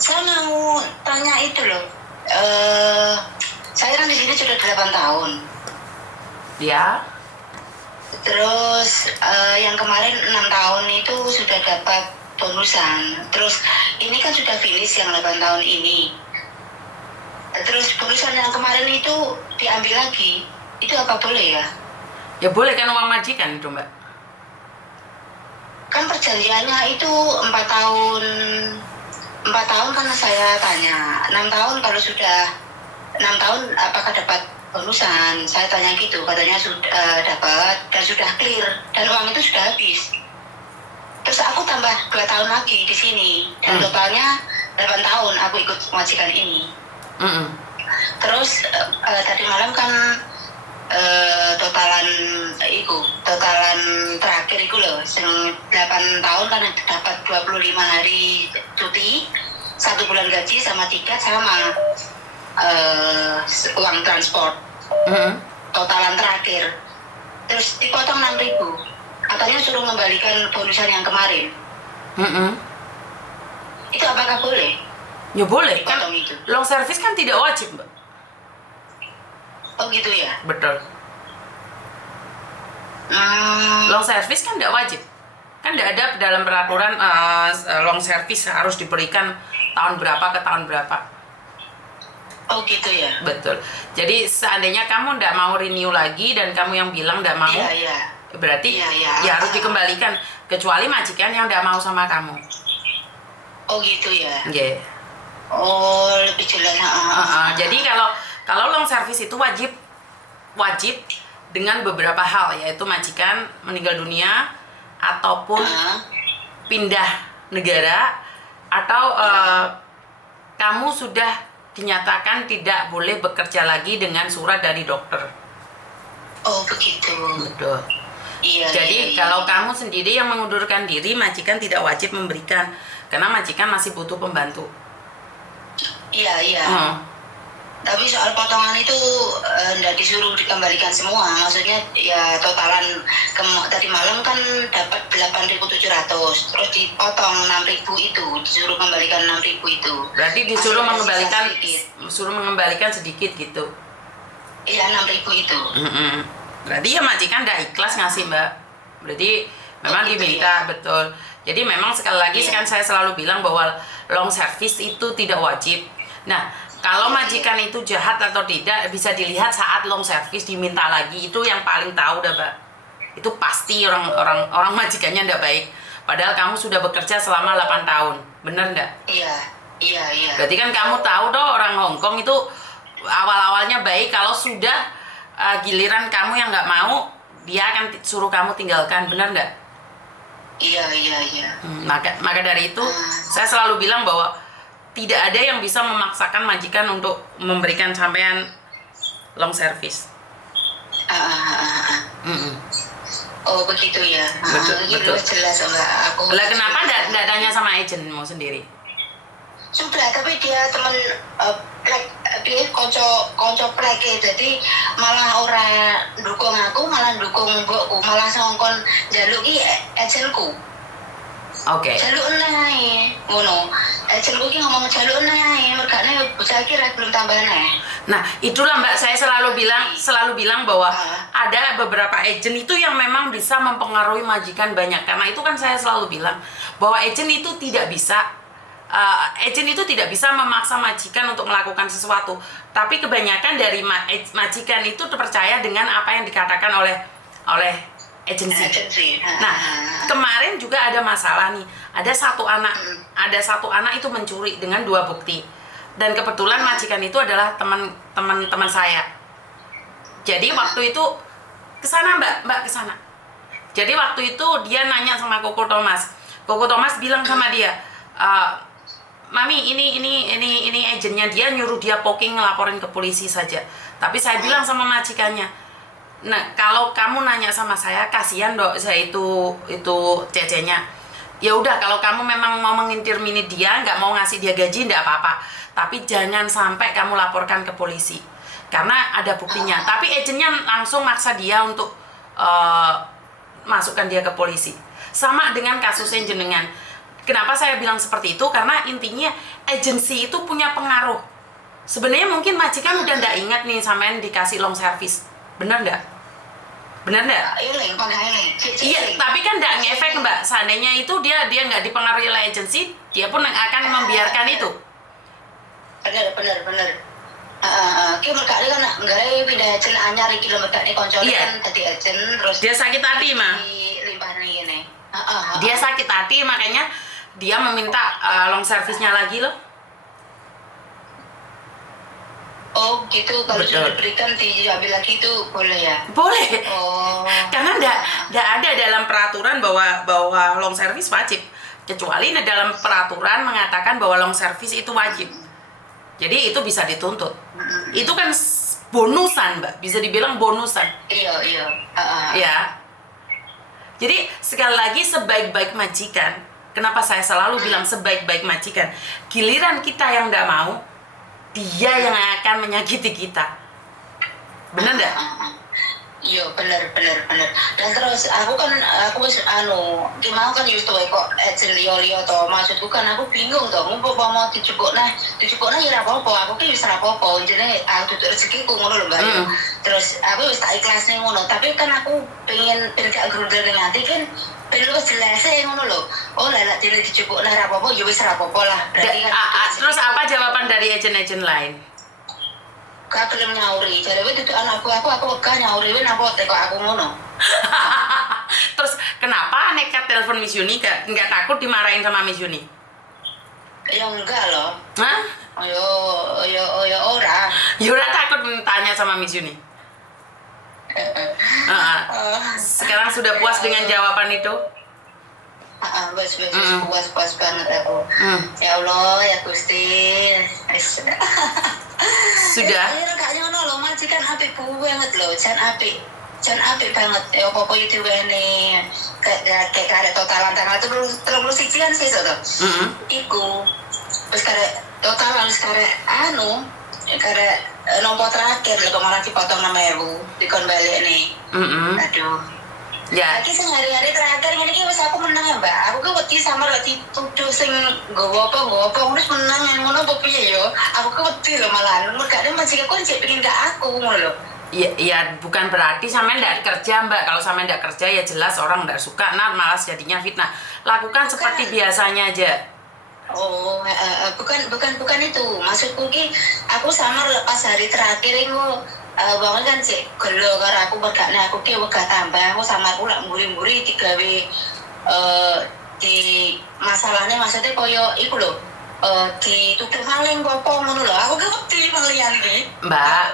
Saya mau tanya itu loh. Eh, saya kan di sini sudah 8 tahun. Ya. Terus yang kemarin 6 tahun itu sudah dapat bonusan. Terus ini kan sudah finish yang 8 tahun ini. Terus bonusan yang kemarin itu diambil lagi. Itu apa boleh ya? Ya boleh, kan uang majikan itu, Mbak. Kan perjanjiannya itu 4 tahun. 4 tahun karena saya tanya 6 tahun, kalau sudah 6 tahun apakah dapat bonusan. Saya tanya gitu, katanya sudah dapat dan sudah clear dan uang itu sudah habis. Terus aku tambah 2 tahun lagi di sini dan totalnya 8 tahun aku ikut majikan ini. Terus tadi malam kan totalan terakhir itu loh, 8 tahun kan dapat 25 hari cuti, 1 bulan gaji sama tiket sama uang transport. Totalan terakhir. Terus dipotong 6.000. Katanya suruh mengembalikan bonusan yang kemarin. Itu apakah boleh? Ya boleh kan. Itu. Long service kan tidak wajib, Mbak. Oh gitu ya? Betul. Long service kan tidak wajib. Kan tidak ada dalam peraturan long service harus diberikan tahun berapa ke tahun berapa. Oh gitu ya? Betul. Jadi seandainya kamu tidak mau renew lagi dan kamu yang bilang tidak mau, berarti ya harus dikembalikan. Kecuali majikan yang tidak mau sama kamu. Oh gitu ya? Yeah. Oh lebih jelas. Jadi kalau long service itu wajib dengan beberapa hal, yaitu majikan meninggal dunia ataupun pindah negara atau kamu sudah dinyatakan tidak boleh bekerja lagi dengan surat dari dokter. Oh begitu. Betul. Iya. Jadi kalau kamu sendiri yang mengundurkan diri, majikan tidak wajib memberikan karena majikan masih butuh pembantu. Iya. Tapi soal potongan itu tidak disuruh dikembalikan semua. Maksudnya ya totalan tadi malam kan dapat 8.700, terus dipotong 6.000 itu, disuruh kembalikan 6.000 itu. Berarti disuruh mengembalikan sedikit gitu. Iya, 6.000 itu. Berarti ya majikan tidak ikhlas ngasih, Mbak. Berarti memang diminta, betul. Jadi memang sekali lagi kan saya selalu bilang bahwa long service itu tidak wajib. Nah, kalau majikan itu jahat atau tidak bisa dilihat saat long service diminta lagi. Itu yang paling tahu dah, Mbak. Itu pasti orang majikannya tidak baik. Padahal kamu sudah bekerja selama 8 tahun. Benar enggak? Iya. Berarti kan kamu tahu dong, orang Hongkong itu awal-awalnya baik, kalau sudah giliran kamu yang nggak mau, dia akan suruh kamu tinggalkan. Benar nggak? Iya. Maka dari itu saya selalu bilang bahwa tidak ada yang bisa memaksakan majikan untuk memberikan sampean long service. Oh begitu ya. Betul. Jelas Mbak. Aku. Lah kenapa nggak tanya sama agenmu sendiri? Sudah, tapi dia teman dia konco pleke, jadi malah orang dukung aku, malah dukung mbokku, malah songkon jaluki agenku. Oke. Jaluk nae, ngono. Agenku ki ngomong jaluk nae, mergane bocah iki belum tambah nae. Nah, itulah Mbak, saya selalu bilang bahwa ada beberapa agen itu yang memang bisa mempengaruhi majikan banyak. Karena itu kan saya selalu bilang bahwa agen itu tidak bisa memaksa majikan untuk melakukan sesuatu. Tapi kebanyakan dari majikan itu percaya dengan apa yang dikatakan oleh agensi. Nah, kemarin juga ada masalah nih. Ada satu anak itu mencuri dengan 2 bukti. Dan kebetulan majikan itu adalah teman saya. Jadi waktu itu kesana Mbak kesana. Jadi waktu itu dia nanya sama Koko Thomas. Koko Thomas bilang sama dia, Mami, ini agennya, dia nyuruh dia poking ngelaporin ke polisi saja. Tapi saya bilang sama majikannya, nah kalau kamu nanya sama saya, kasihan dok, saya itu cecenya. Ya udah, kalau kamu memang mau mengintimidasi dia, nggak mau ngasih dia gaji, nggak apa-apa. Tapi jangan sampai kamu laporkan ke polisi, karena ada buktinya. Tapi agennya langsung maksa dia untuk masukkan dia ke polisi. Sama dengan kasusnya jenengan. Kenapa saya bilang seperti itu? Karena intinya agensi itu punya pengaruh. Sebenarnya mungkin majikan udah nggak ingat nih sampean dikasih long service. Bener nggak? Bener nggak? Iya, tapi kan nggak ngefek Mbak. Seandainya itu dia nggak dipengaruhi oleh agensi, dia pun akan membiarkan itu. Bener. Ki mereka ini kan nggak pindah agen anyar iki lho mereka ini koncolnya kan tadi agen terus. Dia sakit hati mah. Limpahan ini. Dia sakit hati makanya dia meminta long service-nya lagi loh. Oh gitu, kalau sudah diberikan diambil lagi itu boleh ya? Boleh. Oh. Karena nggak ada dalam peraturan bahwa long service wajib. Kecuali dalam peraturan mengatakan bahwa long service itu wajib. Jadi itu bisa dituntut. Itu kan bonusan, Mbak. Bisa dibilang bonusan. Iya. Ya. Jadi sekali lagi sebaik-baik majikan. Kenapa saya selalu bilang sebaik-baik majikan? Giliran kita yang nggak mau, dia yang akan menyakiti kita. Bener nggak? Iya bener. Dan terus aku gimana kan justru kok agen liyo toh, maksudku kan aku bingung toh, mau dicukupna ya apa-apa, aku ki wis ora apa-apa, jenenge aku tutup rezekiku ngono lho Mbak. Terus aku wis tak ikhlasne ngono, tapi kan aku pengen gak grundel ning ati kan perlu jelas ngono lho. Oh lah dene dicukupna ora apa-apa ya wis ora apa-apa lah. Berarti kan terus apa jawaban dari agen-agen lain? Gak gelem nyauri, jadi itu anakku aku wegah nyauri napa teko aku ngono. Terus kenapa nekat telepon Miss Yuni nggak takut dimarahin sama Miss Yuni? Ya enggak loh. Hah? Ya ora. Yura takut tanya sama Miss Yuni. Sekarang sudah puas dengan jawaban itu? Puas banget aku. Ya Allah, ya Gusti. Sudah. Ya gak nyono loh, majikan apik banget loh, jan apik banget. Ya apa itu wene kayak karek totalan tanggal 31 kan sih to. Iku wis karek totalan karek karek nomor terakhir lho kemarin dipotong 6.000 dikon balik nih. Aduh. Ya. Lagi sehari-hari terakhir ngene iki wis aku menang ya, Mbak. Aku ki wedi samar dituduh sing nggowo apa wis menang ngono apa piye yo. Aku ki wedi lho malah. Mergane majikan kon cek pengin gak aku ngono lho. Ya bukan berarti sampean enggak kerja Mbak. Kalau sampean enggak kerja ya jelas orang enggak suka, malas jadinya fitnah. Lakukan seperti biasanya aja. Oh, bukan itu. Maksudku ki aku samar pas hari terakhir itu bangun kan sih gelo karo aku mergane aku ki wegah tambah aku sama aku lak mburi-mburi digawe di masalahnya maksudnya koyo iku lho dituduh maling apa ngono lho aku ki wedi malian iki Mbak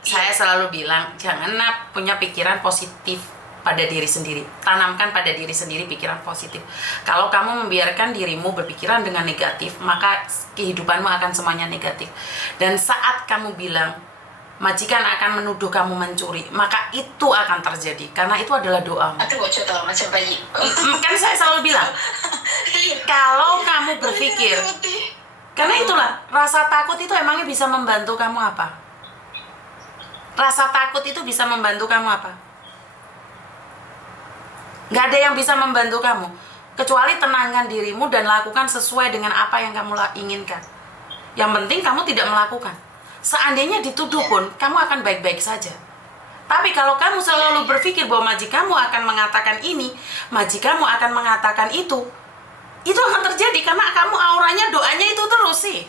saya selalu bilang jangan punya pikiran positif pada diri sendiri. Tanamkan pada diri sendiri pikiran positif. Kalau kamu membiarkan dirimu berpikiran dengan negatif, maka kehidupanmu akan semuanya negatif. Dan saat kamu bilang majikan akan menuduh kamu mencuri, maka itu akan terjadi karena itu adalah doamu. Aduh, coba macam bayi. Kan saya selalu bilang, kalau kamu berpikir, karena itulah rasa takut itu emangnya bisa membantu kamu apa? Rasa takut itu bisa membantu kamu apa? Nggak ada yang bisa membantu kamu kecuali tenangkan dirimu dan lakukan sesuai dengan apa yang kamu inginkan. Yang penting kamu tidak melakukan. Seandainya dituduh pun kamu akan baik-baik saja. Tapi kalau kamu selalu berpikir bahwa majikanmu akan mengatakan ini, majikanmu akan mengatakan itu akan terjadi karena kamu auranya doanya itu terus sih.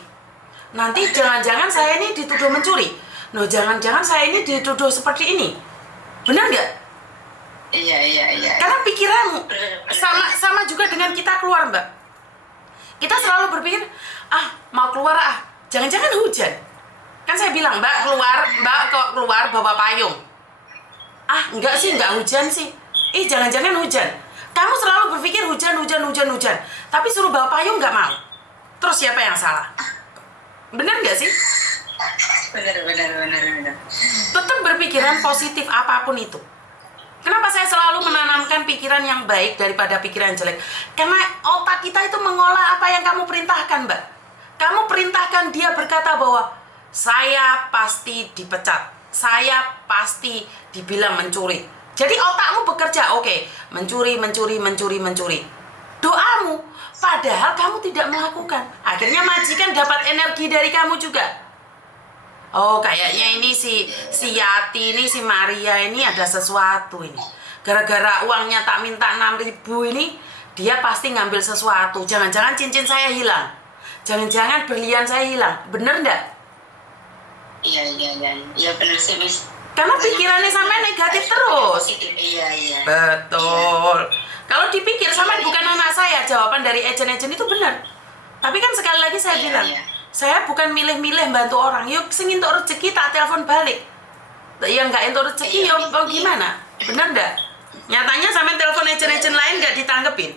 Nanti jangan-jangan saya ini dituduh mencuri. No, jangan-jangan saya ini dituduh seperti ini. Benar nggak? Iya. Karena pikiranmu sama juga dengan kita keluar, Mbak. Kita selalu berpikir, mau keluar jangan-jangan hujan. Kan saya bilang, Mbak kok keluar bawa payung. Enggak sih, enggak hujan sih. Jangan-jangan hujan. Kamu selalu berpikir hujan. Tapi suruh bawa payung nggak mau. Terus siapa yang salah? Benar nggak sih? Benar. Tetap berpikiran positif apapun itu. Kenapa saya selalu menanamkan pikiran yang baik daripada pikiran jelek? Karena otak kita itu mengolah apa yang kamu perintahkan, Mbak. Kamu perintahkan dia berkata bahwa saya pasti dipecat, saya pasti dibilang mencuri. Jadi otakmu bekerja, oke, mencuri. doamu, padahal kamu tidak melakukan. Akhirnya majikan dapat energi dari kamu juga. Oh, kayaknya ini si Yati ini, si Maria ini ada sesuatu ini. Gara-gara uangnya tak minta 6.000 ini, dia pasti ngambil sesuatu. Jangan-jangan cincin saya hilang. Jangan-jangan berlian saya hilang. Bener nggak? Iya bener sih, Miss. Karena pikirannya sampai negatif terus. Iya. Betul. Kalau dipikir sampai bukan anak saya, jawaban dari agent-agent itu benar. Tapi kan sekali lagi saya bilang, saya bukan milih-milih bantu orang. Yuk, sing entuk rezeki tak telepon balik. Yang nggak entuk rezeki, gimana? Benar nggak? Nyatanya sampai telepon agent-agent lain nggak ditanggepin.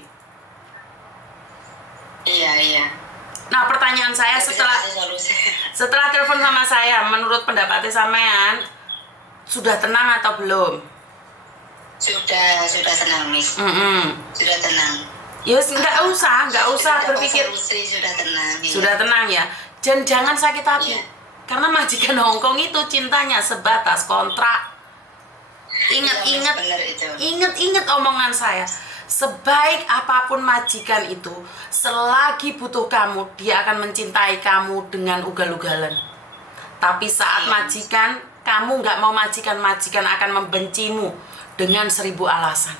Iya. Nah, pertanyaan saya setelah telepon sama saya, menurut pendapatnya sampean, sudah tenang atau belum? Sudah tenang, Miss. Sudah tenang. Ya, nggak usah berpikir. Sudah tenang. Iya. Sudah tenang ya. Dan jangan sakit hati. Iya. Karena majikan Hongkong itu cintanya sebatas kontrak. Ingat omongan saya. Sebaik apapun majikan itu, selagi butuh kamu, dia akan mencintai kamu dengan ugal-ugalan. Tapi saat majikan, kamu nggak mau majikan akan membencimu dengan 1000 alasan.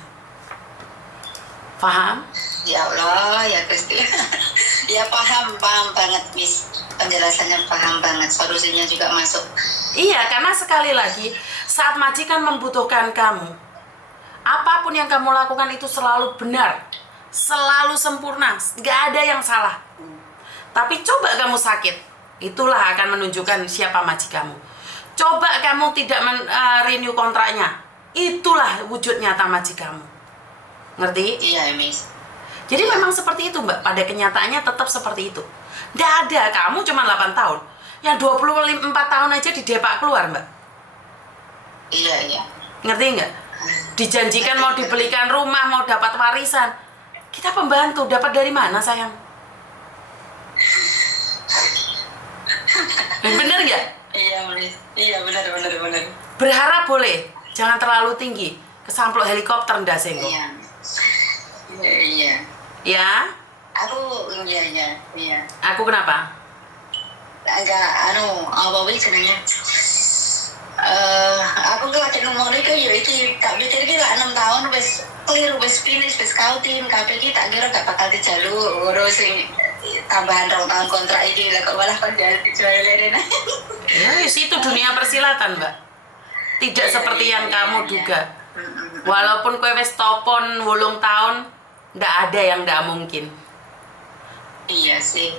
Paham? Ya Allah, ya Gusti. Ya paham banget, Miss. Penjelasannya paham banget, solusinya juga masuk. Iya, karena sekali lagi, saat majikan membutuhkan kamu, apapun yang kamu lakukan itu selalu benar, selalu sempurna, nggak ada yang salah. Tapi coba kamu sakit, itulah akan menunjukkan siapa majikanmu. Coba kamu tidak renew kontraknya, itulah wujud nyata majikanmu. Ngerti? Iya, Miss. Jadi memang seperti itu, Mbak. Pada kenyataannya tetap seperti itu. Nggak ada, kamu cuma 8 tahun. Yang 24 tahun aja didepak keluar, Mbak. Iya. Ngerti nggak? Dijanjikan mau dibelikan rumah, mau dapat warisan. Kita pembantu, dapat dari mana, sayang? Bener nggak? Iya, benar. Berharap boleh, jangan terlalu tinggi. Kesamplok helikopter ndak senggo. Iya. Ya? Iya. Aku kenapa? Agak apa wih senangnya. Aku gak ada ngomong itu ya iki tak mikir iki lah 6 tahun wis clear wis finish wis kautin kabeh iki tak kira gak bakal dijaluk urus sing tambahan 2 tahun kontrak iki lah kok malah kon dijual lerena. Ya, itu dunia persilatan, Mbak. Tidak seperti yang kamu duga. Walaupun kowe wis topon 8 tahun, ndak ada yang ndak mungkin. Iya sih.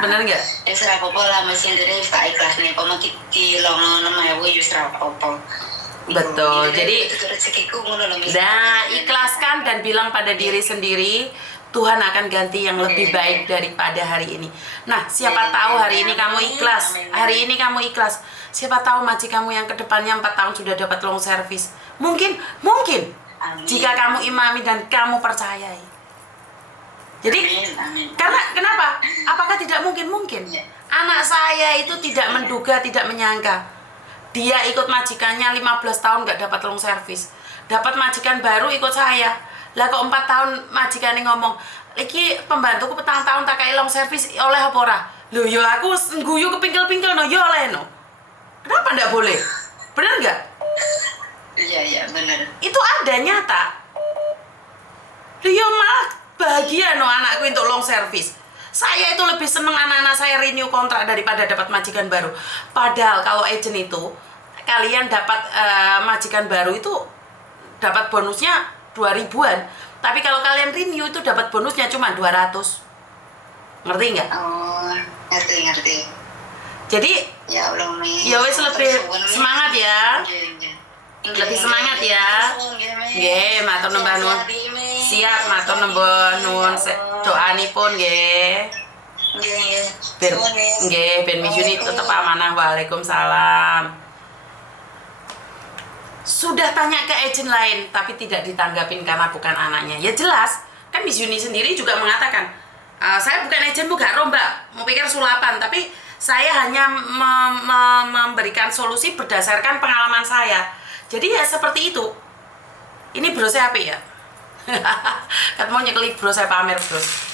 Bener nggak? Ya serah apa lah mesin dari tak ikhlas nih, kalau di long nama ya serah apa. Betul. Jadi, ikhlaskan dan bilang pada diri sendiri, Tuhan akan ganti yang lebih baik daripada hari ini. Nah, siapa tahu hari ini kamu ikhlas. Hari ini kamu ikhlas. Siapa tahu majikanmu yang kedepannya 4 tahun sudah dapat long service. Mungkin. Jika kamu imami dan kamu percayai. Jadi, karena kenapa? Apakah tidak mungkin? Anak saya itu tidak menduga, tidak menyangka. Dia ikut majikannya 15 tahun gak dapat long service. Dapat majikan baru ikut saya. Lah kok 4 tahun majikannya ngomong, iki pembantuku petang tahun tak kayak long service oleh apa ora? Loh yo aku guyu kepingkel-pingkel no yo oleh no. Kenapa ndak boleh? Bener nggak? Iya bener. Itu ada nyata. Loh yo malah bahagia no anakku untuk long service. Saya itu lebih seneng anak-anak saya renew kontrak daripada dapat majikan baru. Padahal kalau agent itu kalian dapat majikan baru itu dapat bonusnya 2.000-an. Tapi kalau kalian renew itu dapat bonusnya cuma 200. Ngerti nggak? Oh, ngerti. Jadi ya Allah, ya wes lebih semangat ya. Lebih semangat ya. Nggih, matur nuwun nuwun. Siap, matur nuwun. Doanipun nggih. Nggih, ben wijuni tetep amanah. Waalaikumsalam. Sudah tanya ke agent lain tapi tidak ditanggapin karena bukan anaknya. Ya jelas, kan Miss Yuni sendiri juga mengatakan, saya bukan agentmu gak Mbak, mau pikir sulapan, tapi saya hanya memberikan solusi berdasarkan pengalaman saya. Jadi ya seperti itu. Ini bro saya apa ya? Kat mau nyekeli bro, saya pamer bro.